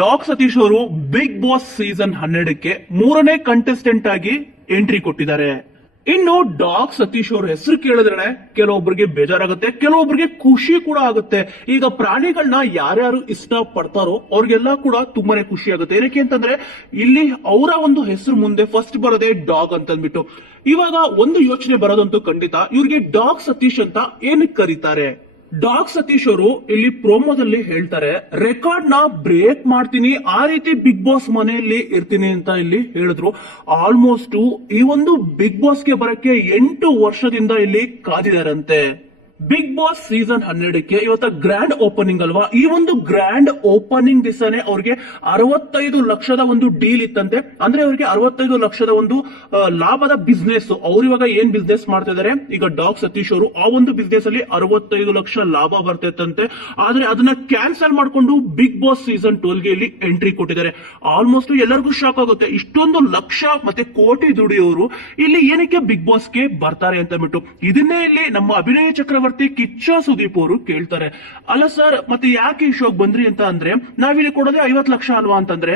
Dog Satish ಅವರು big boss season 12ಕ್ಕೆ 3ನೇ contestant ಆಗಿ ಎಂಟ್ರಿ ಕೊಟ್ಟಿದ್ದಾರೆ. ಇನ್ನು ಡಾಗ್ ಸತೀಶ್ ಅವ್ರ ಹೆಸರು ಕೇಳಿದ್ರೆ ಕೆಲವೊಬ್ಬರಿಗೆ ಬೇಜಾರಾಗುತ್ತೆ, ಕೆಲವೊಬ್ಬರಿಗೆ ಖುಷಿ ಕೂಡ ಆಗುತ್ತೆ. ಈಗ ಪ್ರಾಣಿಗಳನ್ನ ಯಾರ್ಯಾರು ಇಷ್ಟ ಪಡ್ತಾರೋ ಅವ್ರಿಗೆಲ್ಲ ಕೂಡ ತುಂಬಾನೇ ಖುಷಿ ಆಗುತ್ತೆ. ಏನಕ್ಕೆ ಅಂತಂದ್ರೆ ಇಲ್ಲಿ ಅವರ ಒಂದು ಹೆಸರು ಮುಂದೆ ಫಸ್ಟ್ ಬರೋದೇ ಡಾಗ್ ಅಂತ ಅಂದ್ಬಿಟ್ಟು. ಇವಾಗ ಒಂದು ಯೋಚನೆ ಬರೋದಂತೂ ಖಂಡಿತ, ಇವ್ರಿಗೆ ಡಾಗ್ ಸತೀಶ್ ಅಂತ ಏನಕ್ಕೆ ಕರೀತಾರೆ? ಡಾಗ್ ಸತೀಶ್ ಅವರು ಇಲ್ಲಿ ಪ್ರೋಮೋದಲ್ಲಿ ಹೇಳ್ತಾರೆ, ರೆಕಾರ್ಡ್ ನ ಬ್ರೇಕ್ ಮಾಡ್ತೀನಿ, ಆ ರೀತಿ ಬಿಗ್ ಬಾಸ್ ಮನೆಯಲ್ಲಿ ಇರ್ತೀನಿ ಅಂತ ಇಲ್ಲಿ ಹೇಳಿದ್ರು. ಆಲ್ಮೋಸ್ಟ್ ಈ ಒಂದು ಬಿಗ್ ಬಾಸ್ಗೆ ಬರಕ್ಕೆ 8 ವರ್ಷದಿಂದ ಇಲ್ಲಿ ಕಾದಿದಾರಂತೆ. ಬಿಗ್ ಬಾಸ್ ಸೀಸನ್ 12ಕ್ಕೆ ಇವತ್ತ ಗ್ರ್ಯಾಂಡ್ ಓಪನಿಂಗ್ ಅಲ್ವಾ, ಈ ಒಂದು ಗ್ರ್ಯಾಂಡ್ ಓಪನಿಂಗ್ ದಿವಸನೇ ಅವ್ರಿಗೆ 65 ಲಕ್ಷದ ಒಂದು ಡೀಲ್ ಇತ್ತಂತೆ. ಅಂದ್ರೆ ಅವ್ರಿಗೆ 65 ಲಕ್ಷದ ಒಂದು ಲಾಭದ ಬಿಸ್ನೆಸ್. ಅವ್ರು ಇವಾಗ ಏನ್ ಬಿಸ್ನೆಸ್ ಮಾಡ್ತಾ ಇದಾರೆ, ಈಗ ಡಾಗ್ ಸತೀಶ್ ಅವರು ಆ ಒಂದು ಬಿಸ್ನೆಸ್ ಅಲ್ಲಿ 65 ಲಕ್ಷ ಲಾಭ ಬರ್ತೈತಂತೆ. ಆದ್ರೆ ಅದನ್ನ ಕ್ಯಾನ್ಸಲ್ ಮಾಡ್ಕೊಂಡು ಬಿಗ್ ಬಾಸ್ ಸೀಸನ್ 12ಗೆ ಇಲ್ಲಿ ಎಂಟ್ರಿ ಕೊಟ್ಟಿದ್ದಾರೆ. ಆಲ್ಮೋಸ್ಟ್ ಎಲ್ಲರಿಗೂ ಶಾಕ್ ಆಗುತ್ತೆ, ಇಷ್ಟೊಂದು ಲಕ್ಷ ಮತ್ತೆ ಕೋಟಿ ದುಡಿಯೋರು ಇಲ್ಲಿ ಏನಕ್ಕೆ ಬಿಗ್ ಬಾಸ್ಗೆ ಬರ್ತಾರೆ ಅಂತ ಬಿಟ್ಟು. ಇದನ್ನೇ ಇಲ್ಲಿ ನಮ್ಮ ಅಭಿನಯ ಚಕ್ರವರ್ತಿ ಕಿಚ್ಚ ಸುದೀಪ್ ಅವರು ಕೇಳ್ತಾರೆ, ಅಲ್ಲ ಸರ್ ಮತ್ತೆ ಯಾಕೆ ಈ ಶೋಗ್ ಬಂದ್ರಿ ಅಂತ ಅಂದ್ರೆ, ನಾವಿಲ್ಲಿ ಕೊಡೋದೇ 50 ಲಕ್ಷ ಅಲ್ವಾ ಅಂತಂದ್ರೆ,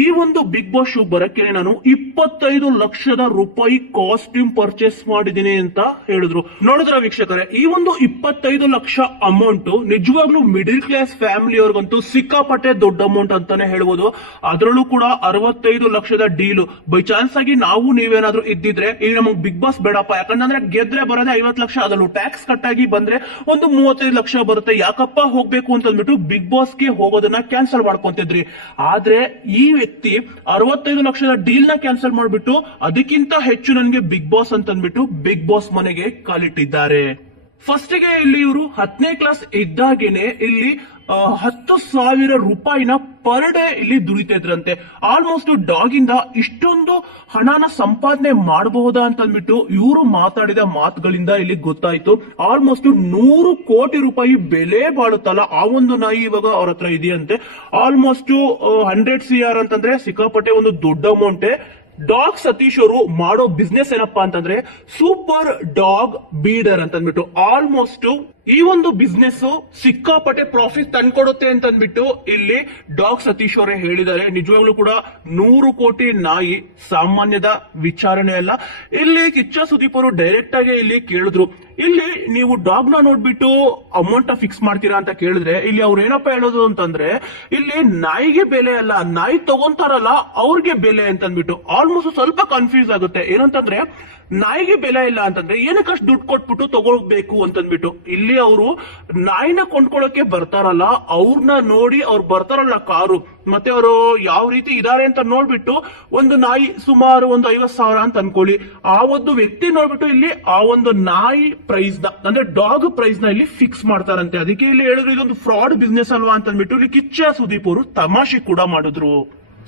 ಈ ಒಂದು ಬಿಗ್ ಬಾಸ್ ಶೋ ಬರಕ್ಕೆ ನಾನು 25 ಲಕ್ಷದ ರೂಪಾಯಿ ಕಾಸ್ಟ್ಯೂಮ್ ಪರ್ಚೇಸ್ ಮಾಡಿದೀನಿ ಅಂತ ಹೇಳಿದ್ರು. ನೋಡಿದ್ರ ವೀಕ್ಷಕರೇ, ಈ ಒಂದು 25 ಲಕ್ಷ ಅಮೌಂಟ್ ನಿಜವಾಗ್ಲೂ ಮಿಡಿಲ್ ಕ್ಲಾಸ್ ಫ್ಯಾಮಿಲಿ ಅವ್ರಿಗಂತೂ ಸಿಕ್ಕಾಪಟ್ಟೆ ದೊಡ್ಡ ಅಮೌಂಟ್ ಅಂತಾನೆ ಹೇಳ್ಬೋದು. ಅದರಲ್ಲೂ ಕೂಡ 65 ಲಕ್ಷದ ಡೀಲು. ಬೈ ಚಾನ್ಸ್ ಆಗಿ ನಾವು ನೀವೇನಾದ್ರೂ ಇದ್ದಿದ್ರೆ ಈಗ ನಮಗ್ ಬಿಗ್ ಬಾಸ್ ಬೇಡಪ್ಪ, ಯಾಕಂದ್ರೆ ಗೆದ್ರೆ ಬರೋದೇ 50 ಲಕ್ಷ, ಅದರಲ್ಲೂ ಟ್ಯಾಕ್ಸ್ ಕಟ್ ಆಗಿ ಬಂದ್ರೆ ಒಂದು 35 ಲಕ್ಷ ಬರುತ್ತೆ, ಯಾಕಪ್ಪ ಹೋಗ್ಬೇಕು ಅಂತ ಅಂದ್ಬಿಟ್ಟು ಬಿಗ್ ಬಾಸ್ಗೆ ಹೋಗೋದನ್ನ ಕ್ಯಾನ್ಸಲ್ ಮಾಡ್ಕೊಂತಿದ್ರಿ. ಆದ್ರೆ ಈ ವ್ಯಕ್ತಿ 65 ಲಕ್ಷದ ಡೀಲ್ ನ ಕ್ಯಾನ್ಸಲ್ ಮಾಡ್ಬಿಟ್ಟು ಅದಕ್ಕಿಂತ ಹೆಚ್ಚು ನನಗೆ ಬಿಗ್ ಬಾಸ್ ಅಂತ ಅಂದ್ಬಿಟ್ಟು ಬಿಗ್ ಬಾಸ್ ಮನೆಗೆ ಕಾಲಿಟ್ಟಿದ್ದಾರೆ. ಫಸ್ಟ್ ಗೆ ಇಲ್ಲಿ ಇವರು 10ನೇ ಕ್ಲಾಸ್ ಇದ್ದಾಗೇನೆ ಇಲ್ಲಿ 10,000 ರೂಪಾಯಿನ ಪರ್ ಡೇ ಇಲ್ಲಿ ದುಡಿತಾ ಇದ್ರಂತೆ. ಆಲ್ಮೋಸ್ಟ್ ಡಾಗ್ ಇಂದ ಇಷ್ಟೊಂದು ಹಣನ ಸಂಪಾದನೆ ಮಾಡಬಹುದಾ ಅಂತ ಅಂದ್ಬಿಟ್ಟು ಇವರು ಮಾತಾಡಿದ ಮಾತುಗಳಿಂದ ಇಲ್ಲಿ ಗೊತ್ತಾಯ್ತು. ಆಲ್ಮೋಸ್ಟ್ 100 ಕೋಟಿ ರೂಪಾಯಿ ಬೆಲೆ ಬಾಳುತ್ತಲ್ಲ ಆ ಒಂದು ನಾಯಿ ಇವಾಗ ಅವ್ರ ಹತ್ರ ಇದೆಯಂತೆ. ಆಲ್ಮೋಸ್ಟ್ 100 CR ಅಂತಂದ್ರೆ ಸಿಕ್ಕಾಪಟ್ಟೆ ಒಂದು ದೊಡ್ಡ ಅಮೌಂಟೇ. ಡಾಗ್ ಸತೀಶ್ ಅವರು ಮಾಡೋ ಬಿಸ್ನೆಸ್ ಏನಪ್ಪಾ ಅಂತಂದ್ರೆ ಸೂಪರ್ ಡಾಗ್ ಬೀಡರ್ ಅಂತ ಅಂದ್ಬಿಟ್ಟು. ಆಲ್ಮೋಸ್ಟ್ ಈ ಒಂದು ಬಿಸ್ನೆಸ್ ಸಿಕ್ಕಾಪಟ್ಟೆ ಪ್ರಾಫಿಟ್ ತಂದ್ಕೊಡುತ್ತೆ ಅಂತ ಅಂದ್ಬಿಟ್ಟು ಇಲ್ಲಿ ಡಾಗ್ ಸತೀಶ್ ಅವರೇ ಹೇಳಿದ್ದಾರೆ. ನಿಜವಾಗ್ಲೂ ಕೂಡ 100 ಕೋಟಿ ನಾಯಿ ಸಾಮಾನ್ಯದ ವಿಚಾರಣೆ ಅಲ್ಲ. ಇಲ್ಲಿ ಕಿಚ್ಚ ಸುದೀಪ್ ಅವರು ಡೈರೆಕ್ಟ್ ಆಗಿ ಇಲ್ಲಿ ಕೇಳಿದ್ರು, ಇಲ್ಲಿ ನೀವು ಡಾಗ್ ನ ನೋಡ್ಬಿಟ್ಟು ಅಮೌಂಟ್ ಫಿಕ್ಸ್ ಮಾಡ್ತೀರಾ ಅಂತ ಕೇಳಿದ್ರೆ ಇಲ್ಲಿ ಅವ್ರು ಏನಪ್ಪಾ ಹೇಳೋದು ಅಂತಂದ್ರೆ, ಇಲ್ಲಿ ನಾಯಿಗೆ ಬೆಲೆ ಅಲ್ಲ, ನಾಯಿ ತಗೊಂತಾರಲ್ಲ ಅವ್ರಿಗೆ ಬೆಲೆ ಅಂತ ಅಂದ್ಬಿಟ್ಟು. ಆಲ್ಮೋಸ್ಟ್ ಸ್ವಲ್ಪ ಕನ್ಫ್ಯೂಸ್ ಆಗುತ್ತೆ. ಏನಂತಂದ್ರೆ ನಾಯಿಗೆ ಬೆಲೆ ಇಲ್ಲ ಅಂತಂದ್ರೆ ಏನಕ್ಕಷ್ಟು ದುಡ್ಡು ಕೊಟ್ಬಿಟ್ಟು ತಗೊಳ್ಬೇಕು ಅಂತಂದ್ಬಿಟ್ಟು. ಇಲ್ಲಿ ಅವರು ನಾಯಿನ ಕೊಂಡ್ಕೊಳ್ಳೋಕೆ ಬರ್ತಾರಲ್ಲ, ಅವ್ರನ್ನ ನೋಡಿ ಅವ್ರು ಬರ್ತಾರಲ್ಲ ಕಾರು, ಮತ್ತೆ ಅವರು ಯಾವ ರೀತಿ ಇದಾರೆ ಅಂತ ನೋಡ್ಬಿಟ್ಟು ಒಂದು ನಾಯಿ ಸುಮಾರು ಒಂದು 50,000 ಅಂತ ಅನ್ಕೊಳ್ಳಿ, ಆ ಒಂದು ವ್ಯಕ್ತಿ ನೋಡ್ಬಿಟ್ಟು ಇಲ್ಲಿ ಆ ಒಂದು ನಾಯಿ ಪ್ರೈಸ್ ನ ಅಂದ್ರೆ ಡಾಗ್ ಪ್ರೈಸ್ ನ ಇಲ್ಲಿ ಫಿಕ್ಸ್ ಮಾಡ್ತಾರಂತೆ. ಅದಕ್ಕೆ ಇಲ್ಲಿ ಹೇಳಿದ್ರು ಇದೊಂದು ಫ್ರಾಡ್ ಬಿಸ್ನೆಸ್ ಅಲ್ವಾ ಅಂತ ಅಂದ್ಬಿಟ್ಟು ಇಲ್ಲಿ ಕಿಚ್ಚ ಸುದೀಪ್ ಅವರು ತಮಾಷೆ ಕೂಡ ಮಾಡಿದ್ರು.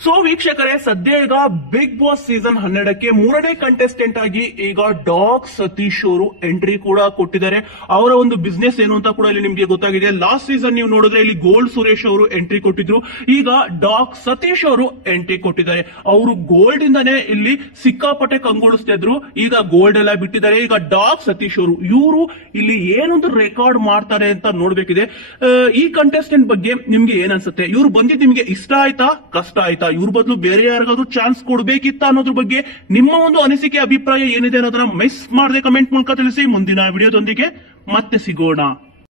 ಸೊ ವೀಕ್ಷಕರೇ, ಸದ್ಯ ಈಗ ಬಿಗ್ ಬಾಸ್ ಸೀಸನ್ 12ಕ್ಕೆ 3ನೇ ಕಂಟೆಸ್ಟೆಂಟ್ ಆಗಿ ಈಗ ಡಾಗ್ ಸತೀಶ್ ಅವರು ಎಂಟ್ರಿ ಕೂಡ ಕೊಟ್ಟಿದ್ದಾರೆ. ಅವರ ಒಂದು ಬಿಸ್ನೆಸ್ ಏನು ಅಂತ ಕೂಡ ಇಲ್ಲಿ ನಿಮ್ಗೆ ಗೊತ್ತಾಗಿದೆ. ಲಾಸ್ಟ್ ಸೀಸನ್ ನೀವು ನೋಡಿದ್ರೆ ಇಲ್ಲಿ ಗೋಲ್ಡ್ ಸುರೇಶ್ ಅವರು ಎಂಟ್ರಿ ಕೊಟ್ಟಿದ್ರು, ಈಗ ಡಾಗ್ ಸತೀಶ್ ಅವರು ಎಂಟ್ರಿ ಕೊಟ್ಟಿದ್ದಾರೆ. ಅವರು ಗೋಲ್ಡ್ ಇಂದಾನೆ ಇಲ್ಲಿ ಸಿಕ್ಕಾಪಟ್ಟೆ ಕಂಗೊಳಿಸ್ತಾ ಇದ್ರು, ಈಗ ಗೋಲ್ಡ್ ಎಲ್ಲ ಬಿಟ್ಟಿದ್ದಾರೆ. ಈಗ ಡಾಗ್ ಸತೀಶ್ ಅವರು ಇವರು ಇಲ್ಲಿ ಏನೊಂದು ರೆಕಾರ್ಡ್ ಮಾಡ್ತಾರೆ ಅಂತ ನೋಡ್ಬೇಕಿದೆ. ಈ ಕಂಟೆಸ್ಟೆಂಟ್ ಬಗ್ಗೆ ನಿಮ್ಗೆ ಏನ್ ಅನ್ಸುತ್ತೆ? ಇವ್ರು ಬಂದಿದ್ದು ನಿಮ್ಗೆ ಇಷ್ಟ ಆಯ್ತಾ, ಕಷ್ಟ ಆಯ್ತಾ? ಇವ್ರ ಬದಲು ಬೇರೆ ಯಾರಿಗಾದ್ರೂ ಚಾನ್ಸ್ ಕೊಡ್ಬೇಕಿತ್ತ ಅನ್ನೋದ್ರ ಬಗ್ಗೆ ನಿಮ್ಮ ಒಂದು ಅನಿಸಿಕೆ ಅಭಿಪ್ರಾಯ ಏನಿದೆ ಅನ್ನೋದನ್ನ ಮಿಸ್ ಮಾಡದೆ ಕಮೆಂಟ್ ಮೂಲಕ ತಿಳಿಸಿ. ಮುಂದಿನ ವಿಡಿಯೋದೊಂದಿಗೆ ಮತ್ತೆ ಸಿಗೋಣ.